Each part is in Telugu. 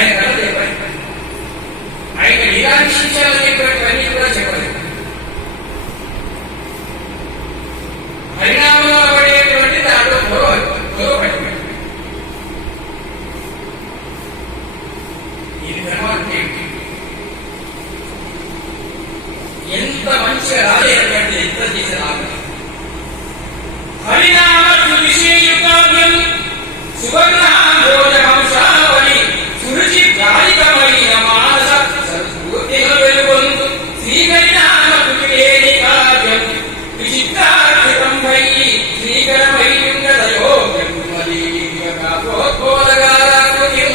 ఆయన కథ చెప్పాలి. ఆయన ఇలాంటి శిక్షలు అనేటువంటివన్నీ కూడా చెప్పాలి. పరిణామంలో పడేటువంటి దాంట్లో గొడవ ఇది ధర్మాలు ఎంత మంచిగా రాలేటువంటి ఎంత చేసే లాభం. హరినామ విషేయుక్తాభ్యం సువర్ణాంబోజహంసావళి సురుచి ప్రాణికమైన మానస సంస్కృతిన వెలుగొందు శ్రీహరినామ తుకిలేని కావ్యం విచిత్రార్చితం వై శ్రీకరమైయుంగదయో కాపోద్బోధగారాకృతిం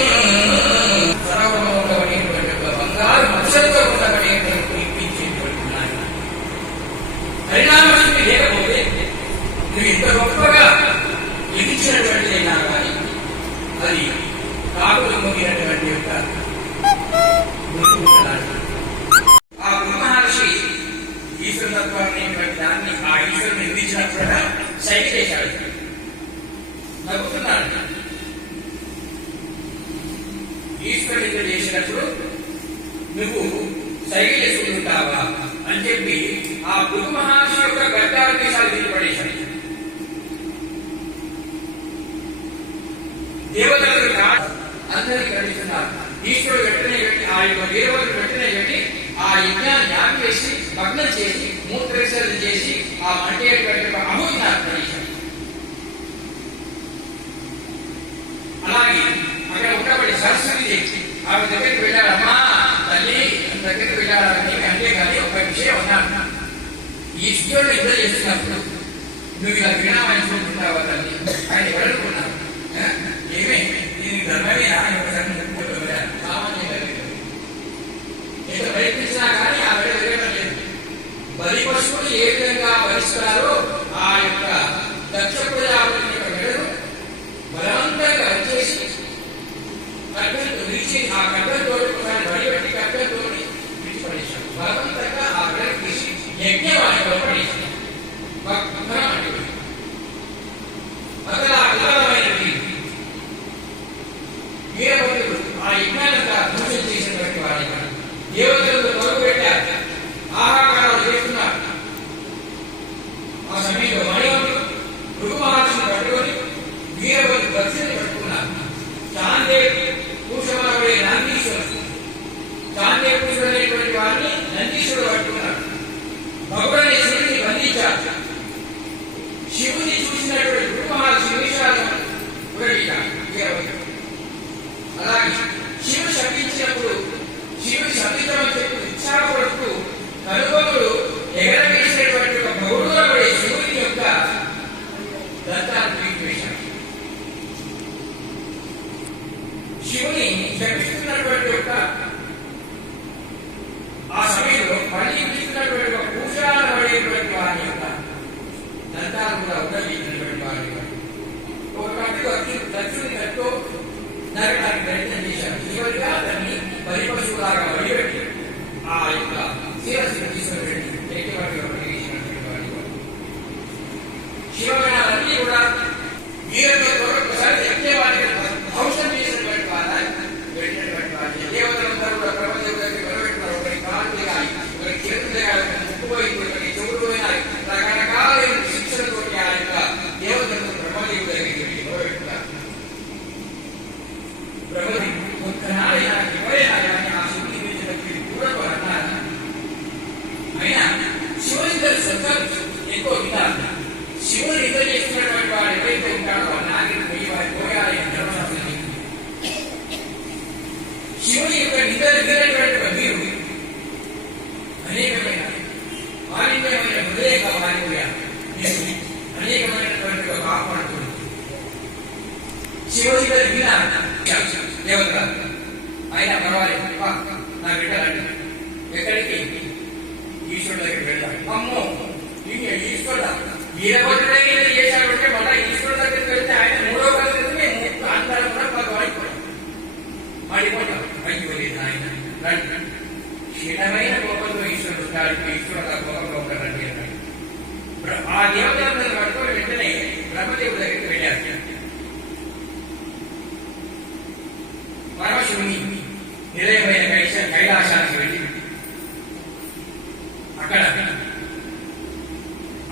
సర్వమౌఢమైనటువంటి బంగారు మనసులతో ఉండబడేటువంటి కురిపించేటువంటి నాయన. హరినామశక్తి లేకపోతే నువ్వు ఇంత గొప్పగా విధించినటువంటిదైనా కానీ అది కాకులు మోగినటువంటి యొక్క ఆ మహర్షి ఈశ్వరతత్వాన్ని దాన్ని ఆ ఈశ్వరుని విధించినప్పుడు సైకి చేశాడు. నవ్వుతున్నాడు. ఈశ్వరుడు ఇక్కడ చేసినప్పుడు నువ్వు సైకి చేసుకుంటావా అని చెప్పి ఆ భృగు మహర్షి యొక్క గడ్డాలు దేశాలు దిగిపడేశాడు. దేవతలకు అందరికీ కలుగుతున్నారు. ఈశ్వరుడు వెంటనే పెట్టి ఆ యొక్క దేవతలు వెంటనే పెట్టి ఆ యజ్ఞాన్ని యాగం చేసి భగ్నం చేసి మూత్ర విసర్జన చేసి ఆ మంటేటువంటి అమృతాన్ని ప్రవేశం. అలాగే అక్కడ ఉండబడి సరస్వతి చేసి ఆమె దగ్గరికి వెళ్ళాడమ్మా తల్లి దగ్గరికి వెళ్ళాడని అంతేగాని ఒక విషయం అన్నాడు. ఈశ్వరుడు ఇద్దరు చేస్తున్నప్పుడు నువ్వు ఇలా వినామనుకుంటున్నావా తల్లి ఆయన ఎవరనుకున్నావు? ఏమే దీనికి ధర్మమే ఆయన సామాన్యంగా ఎంత ప్రయత్నించినా కానీ ఆ వేళ తిరగడం లేదు. బలి పశువులు ఏ విధంగా భరిస్తారో ఆ యొక్క దక్ష ప్రజాపతి యొక్క మెడను బలవంతంగా వచ్చేసి కట్టెలతో విరిచి ఆ కట్టెలతో ఒకసారి బడిపెట్టి కట్టెలతో విడిచిపడేశాడు. బలవంతంగా ఆ మెడను తీసి యజ్ఞవాణి పడేశాడు. వీరభద్రుడు ఆ యజ్ఞానంతా ధ్వంసం చేసినటువంటి వాడి దేవతలతో మొదలు పెట్టారు. ఆహాకారాలు చేస్తున్నారు. ఆ సమయంలో మణివంతుడు భృగు మహర్షిని పట్టుకొని వీరభద్రుడు దక్షిణని పట్టుకున్నారు. చాందే పూషమనబడే నందీశ్వరుడు చాందే పూషుడు అనేటువంటి వారిని నందీశ్వరుడు పట్టుకున్నారు. భగవాని శివుడిని బంధించారు. శివుని చూసినటువంటి భృగు మహర్షి నిమిషాలను ఉరడించారు వీరభద్రుడు. అలాగే శివుడు శపించినప్పుడు శివుడు శపించమని చెప్పి ఉత్సాహపడుతూ కనుగోలు ఎగరవేసినటువంటి ఒక గౌరవ పడే శివుని యొక్క దంతాన్ని పీకివేశాడు. శివుని శపిస్తున్నటువంటి యొక్క ఆ సమయంలో మళ్ళీ పిలుస్తున్నటువంటి ఒక పూజాలు పడేటువంటి వారి యొక్క దంతాలు కూడా ఉదయించినటువంటి వారి ఒక కట్టు దక్షుని కట్టు నరకానికి ప్రయత్నం చేశారు. చివరిగా దాన్ని పరిపశువులాగా వడిపెట్టి ఆ యొక్క శిరస్సును తీసుకుని శివగణాలన్నీ కూడా వీరతో ఒక్కసారి యజ్ఞవాడిని ధ్వంసం చేసినటువంటి వారు వెళ్ళినటువంటి వారి దేవతలందరూ కూడా ప్రపంచం దగ్గర నిలబెట్టినారు. ఒకరి కాళ్ళు కానీ ఒకరి చేతులు కానీ ముక్కుపోయింది, ఒకరి చెవులు పోయినాయి. రకరకాలైన శిక్షణతో ఆ యొక్క దేవతలను బ్రహ్మదేవుడి దగ్గరికి నిలబెట్టున్నారు. ఒక్కనాడైనా ఎవరైనా కానీ ఆ శివుని గురించి కూడకు అన్నారు. అయినా శివుని సొంతం ఎక్కువ విధాలు. శివుని నిద్ర చేస్తున్నటువంటి వాడు ఎవరైతే ఉంటాడో నాగరి పోయి వారి పోయాలి ధర్మశాస్త్రం. శివుని యొక్క నిద్రటువంటి వీరు అనేకమైన మాలిన్యమైన హృదయంగా మారిపోయారు. అనేకమైనటువంటి కాపాడుతుంది. శివుని విధానం దేవత ఆయన పర్వాలేదు నా బిడ్డలండి ఎక్కడికి ఈశ్వరుడు దగ్గరికి వెళ్తాడు. అమ్మో ఈశ్వరుడు వీరభద్రుడే చేశాడంటే మళ్ళీ ఈశ్వరుడు దగ్గరికి వెళ్తే ఆయన మూడో కలిసి మేము అందరం కూడా మాకు పడిపోతాం. పైకి ఆయన క్షీణమైన కోపంతో ఈశ్వరుడు ఉంటాడు. ఈశ్వరుడు ఆ కోపంగా ఉంటాడండి అన్నాడు. ఆ దేవతలందరూ పట్టుకొని వెంటనే బ్రహ్మదేవుడి దగ్గరికి వెళ్ళారు. పరమశివుని నిలయమైన కైలాసానికి వెళ్ళి అక్కడ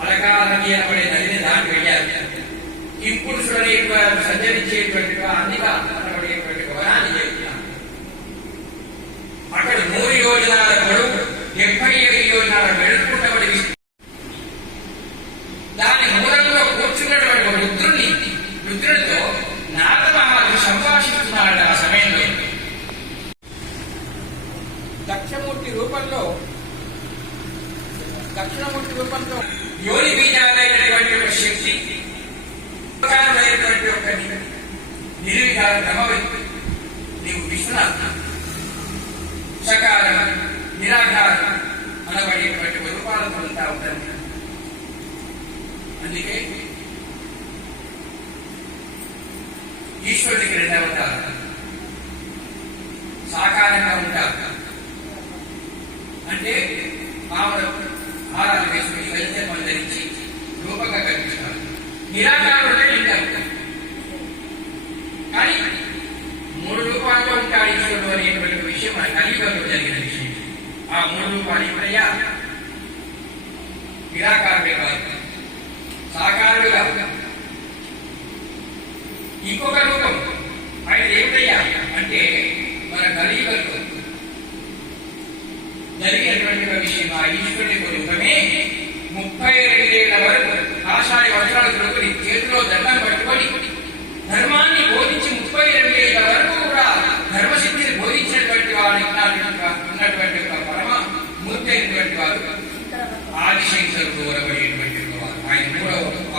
అలకానది అనబడే నదిని దాటి వెళ్ళారు. ఇంపురుషులని సంచరించేటువంటి అన్నిగా అనబడేటువంటి వనాన్ని చేస్తున్నారు. అక్కడ 3 యోజనాల పొడవు 77 యోజనాల వెళుతున్నబడి దాని మూలంలో కూర్చున్నటువంటి రుద్రుడితో నారద మహర్షి సంభాషిస్తున్నాడు. ఆ సమయంలో దక్షిణమూర్తి రూపంలో యోని బీజాలైనటువంటి ఒక శక్తి ఒక నిర్వికార బ్రహ్మవ్యక్తి నీవు విశ్వనాథ సకాల నిరాకార అనబడేటువంటి రూపాలతో ఉంటా ఉంటుంది. అందుకే ఈశ్వరుడికి 2 అవతారాలు సాకారంగా ఉంటారు. అంటే మామూలు ఆరాలు వేసుకుని వెళ్తే ధరించి రూపంగా కనిపిస్తారు. నిరాకారుడే ఉంటారు. కానీ 3 రూపాల్లో ఉంటాడు ఈశ్వరుడు అనేటువంటి విషయం మన కలియుగంలో జరిగిన విషయం. ఆ 3 రూపాలు ఎప్పుడయ్యా నిరాకారుడే కాదు, సాకారుడుగా. ఇంకొక రూపం ఆయన ఏమిటయ్యా అంటే మన కలియుగంలో జరిగినటువంటి విషయం. ఆ ఈశ్వరుడి రూపమే 32 ఏళ్ల వరకు కాషాయ వస్త్రాలు దొరుకుని చేతిలో దండం పట్టుకొని ధర్మాన్ని బోధించి 32 ఏళ్ల వరకు కూడా ధర్మసిద్ధిని బోధించినటువంటి వాడు ఉన్నటువంటి ఒక పరమ మూర్తి అయినటువంటి వారు ఆదిశంకరుడు అనబడేటువంటి వారు. ఆయన 3వ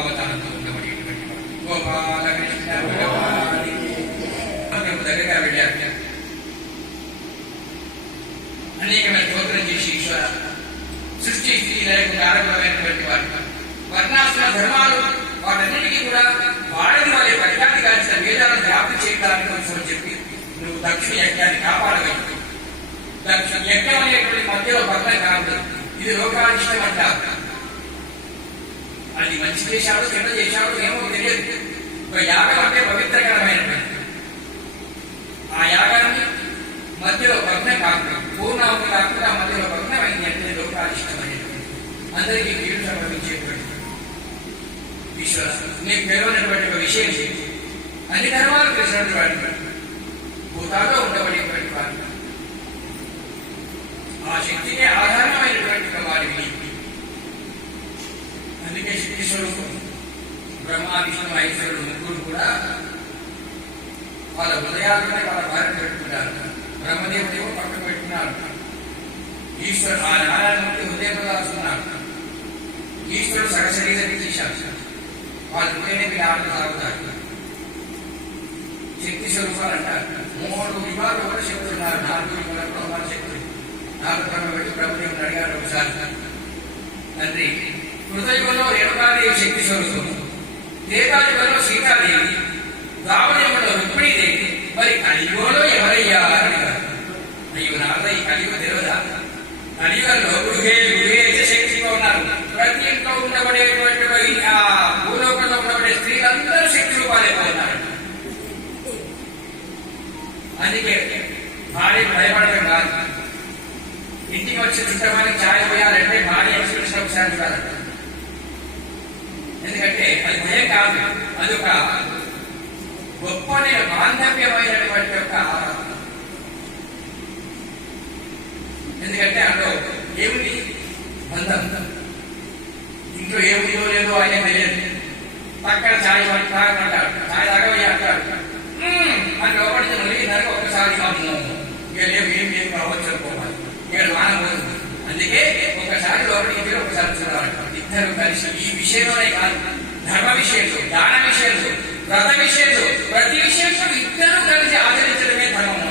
అవతారంతో ఉండబడేటువంటి వారు గోపాలకృష్ణ దగ్గరగా వెళ్ళారు. అనేకమైన స్తోత్రం చేసి ఈశ్వర సృష్టి స్థితి లేకుండా ఆరంభమైనటువంటి వారు వర్ణాశ్రమ ధర్మాలు వాటన్నిటికీ కూడా వాడని వాళ్ళ పట్టాన్ని కాల్చిన వేదాలను వ్యాప్తి చేయడానికి కోసం చెప్పి నువ్వు దక్షిణ యజ్ఞాన్ని కాపాడగలవు. దక్షిణ యజ్ఞం అనేటువంటి మధ్యలో భగ్నం కాదు. ఇది లోకానిష్టం అంటారు. అది మంచి చేశాడు చెడ్డ చేశాడు ఏమో తెలియదు. ఒక యాగం అంటే పవిత్రకరమైనటువంటి ఆ యాగాన్ని మధ్యలో భగ్నం కాకుండా పూర్ణావతి కాకుండా మధ్యలో భగ్నమైంది అంటే లోకానిష్టమైనటువంటి అందరికీ కీడు సంభవించేటువంటి ఈశ్వర నీకు తెలియనటువంటి ఒక విషయం అన్ని ధర్మాలు తెలిసినటువంటి వాటి భూతాల్లో ఉండబడేటువంటి వాటి ఆ శక్తికి ఆధారమైనటువంటి వారిని. అందుకే శక్తి స్వరూపం బ్రహ్మ విష్ణు మహేశ్వరుడు ముగ్గురు కూడా వాళ్ళ హృదయాలనే వాళ్ళ భార్య పెట్టుకుంటారు. బ్రహ్మదేవుడేమో పక్కన పెట్టుకున్నారు. ఈశ్వరుడు ఆ నారాయణమూర్తి హృదయంలో రాస్తున్నాడు. ఈశ్వరుడు సగశరీరం చేశాడు. వాళ్ళ హృదయాన్ని ఆటలు సాగుతారు. శక్తి స్వరూపాలు అంటారు. 3 విభాగాలు కూడా శక్తులు ఉన్నారు. 4 విభాగాలు బ్రహ్మ శక్తులు. 4 బ్రహ్మ పెట్టి బ్రహ్మదేవుడు అడిగారు ఒకసారి, తండ్రి హృదయంలో రేణుకాదేవి శక్తి స్వరూపం, దేవాయుగంలో సీతాదేవి, రావణంలో రుక్మిణీదేవి, మరి కలియుగంలో ఎవరయ్యా అడిగారు. అయ్యో నాన్న ఈ కలియుగ తెలియదా? కలియుగంలో గురుగే శక్తిగా ఉన్నారు. ప్రతి ఇంట్లో ఉండబడేటువంటి ఆ భూలోకంలో ఉండబడే స్త్రీలందరూ శక్తి రూపాలైపోతున్నారు. అందుకే భార్య భయపడటం కాదు. ఇంటికి వచ్చి చుట్టమానికి ఛాయ్ పోయాలంటే భార్య ఎక్స్ప్రెషన్ ఒకసారి చూడాలంట. ఎందుకంటే అది భయం కాదు, అది ఒక గొప్ప బాంధవ్యమైనటువంటి ఒక. ఎందుకంటే అందులో ఏమిటి బంధం, ఇంట్లో ఏమిటో లేదో ఆయన తెలియదు. పక్కన ఛాయ్ తాగమంటాడు, ఛాయ్ తాగబోయి అంటాడు అని లోపడి నలిగినారు. ఒక్కసారి ఇక లేవు ఏం కావచ్చు అనుకోవాలి, ఇక మానం పోతుంది. అందుకే ఒకసారి లోపలికి ఒకసారి చూడాలంట. ఇద్దరు కలిసి ఈ విషయంలోనే కాదు, ధర్మ విషయంలో, దాన విషయంలో, వ్రత విషయంలో, ప్రతి విషయంలో ఇద్దరు కలిసి ఆచరించడమే ధర్మం.